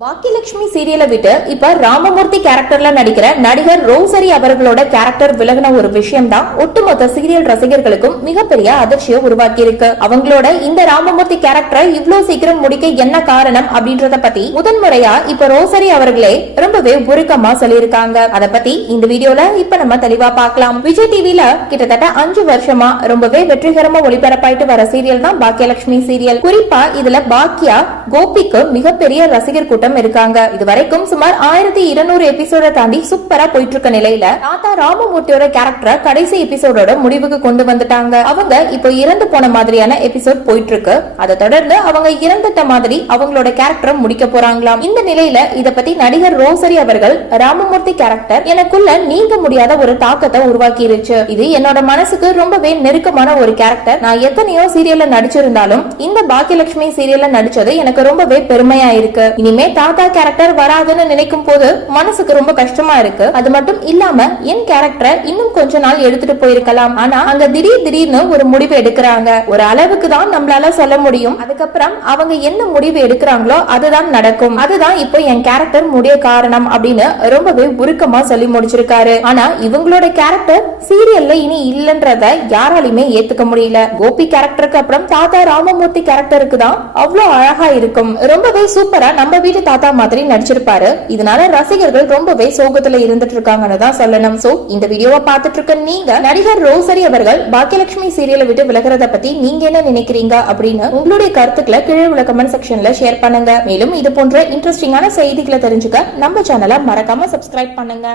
பாக்கியலட்சுமி சீரியலை விட்டு இப்ப ராமமூர்த்தி கேரக்டர்ல நடிக்கிற நடிகர் ரோசரி அவர்களோட கேரக்டர் விலகின ஒரு விஷயம் தான் ஒட்டுமொத்த சீரியல் ரசிகர்களுக்கும் மிகப்பெரிய அதிர்ச்சியை உருவாக்கி இருக்கு அவங்களோட இந்த ராமமூர்த்தி கேரக்டரை இவ்ளோ சீக்கிரம் முடிக்க என்ன காரணம் அப்படின்றத பத்தி முதன்முறையா இப்ப ரோசரி அவர்களே ரொம்பவே உருக்கமா சொல்லியிருக்காங்க. அத பத்தி இந்த வீடியோல இப்ப நம்ம தெளிவா பார்க்கலாம். விஜய் டிவில கிட்டத்தட்ட அஞ்சு வருஷமா ரொம்பவே வெற்றிகரமா ஒளிபரப்பாயிட்டு வர சீரியல் தான் பாக்கியலட்சுமி சீரியல் குறிப்பா இதுல பாக்கியா கோபிக்கு மிகப்பெரிய ரசிகர் கூட்டம் இருக்காங்க. இதுவரைக்கும் சுமார் ஆயிரத்தி இருநூறு எபிசோட தாண்டி சூப்பரா போயிட்டு இருக்க நிலையில தாத்தா ராமமூர்த்தியோட கேரக்டரை கடைசி எபிசோடோட முடிவுக்கு கொண்டு வந்துட்டாங்க. அவங்க இப்போ இறந்து போன மாதிரியான எபிசோட் போயிட்டு இருக்கு அதை தொடர்ந்து அவங்க இறந்துட்ட மாதிரி அவங்களோட கேரக்டரை முடிக்க போறாங்களாம். இந்த நிலையில இத பத்தி நடிகர் ரோசரி அவர்கள் ராமமூர்த்தி கேரக்டர் எனக்குள்ள நீங்க முடியாத ஒரு தாக்கத்தை உருவாக்கிருச்சு. இது என்னோட மனசுக்கு ரொம்பவே நெருக்கமான ஒரு கேரக்டர் நான் எத்தனையோ சீரியல்ல நடிச்சிருந்தாலும் இந்த பாக்கியலட்சுமி சீரியல்ல நடிச்சது எனக்கு ரொம்பவே பெருமையா இருக்கு. இனிமே தாத்தா கேரக்டர் வராதுன்னு நினைக்கும் போது மனசுக்கு ரொம்ப கஷ்டமா இருக்கு. அது மட்டும் இல்லாம என் கேரக்டரை இன்னும் கொஞ்ச நாள் எடுத்துட்டு போயிருக்கலாம். ஆனா அங்க திடீர் திடீர்னு ஒரு முடிவு எடுக்கிறாங்க. ஒரு அளவுக்கு தான் நம்மளால சொல்ல முடியும். அதுக்கப்புறம் அவங்க என்ன முடிவு எடுக்கிறாங்களோ அதுதான் நடக்கும். அதுதான் இப்போ என் கேரக்டர் முடிய காரணம் அப்படின்னு ரொம்பவே உருக்கமா சொல்லி முடிச்சிருக்காரு. ஆனா இவங்களோட கேரக்டர் சீரியல்ல இனி இல்லன்றத யாராலையுமே ஏத்துக்க முடியல. கோபி கேரக்டருக்கு அப்புறம் தாத்தா ராமமூர்த்தி கேரக்டருக்கு தான் அவ்வளவு அழகா இருக்கும். ரொம்பவே சூப்பரா நம்ம வீட்டு தாத்தா மாதிரி நடிச்சிருப்பாரு. இதனால ரசிகர்கள் ரொம்பவே சோகத்துல இருந்துட்டு இருக்காங்கன்னு தான் சொல்லணும். சோ இந்த வீடியோவை பார்த்துட்டு இருக்க நீங்க நடிகர் ரோசரி அவர்கள் பாக்கியலட்சுமி சீரியலை விட்டு விலகிறத பத்தி நீங்க என்ன நினைக்கிறீங்க அப்படின்னு உங்களுடைய கருத்துக்களை கீழே உள்ள கமெண்ட் செக்ஷன்ல ஷேர் பண்ணுங்க. மேலும் இது போன்ற இன்ட்ரெஸ்டிங்கான செய்திகளை தெரிஞ்சுக்க நம்ம சேனலை மறக்காம சப்ஸ்கிரைப் பண்ணுங்க.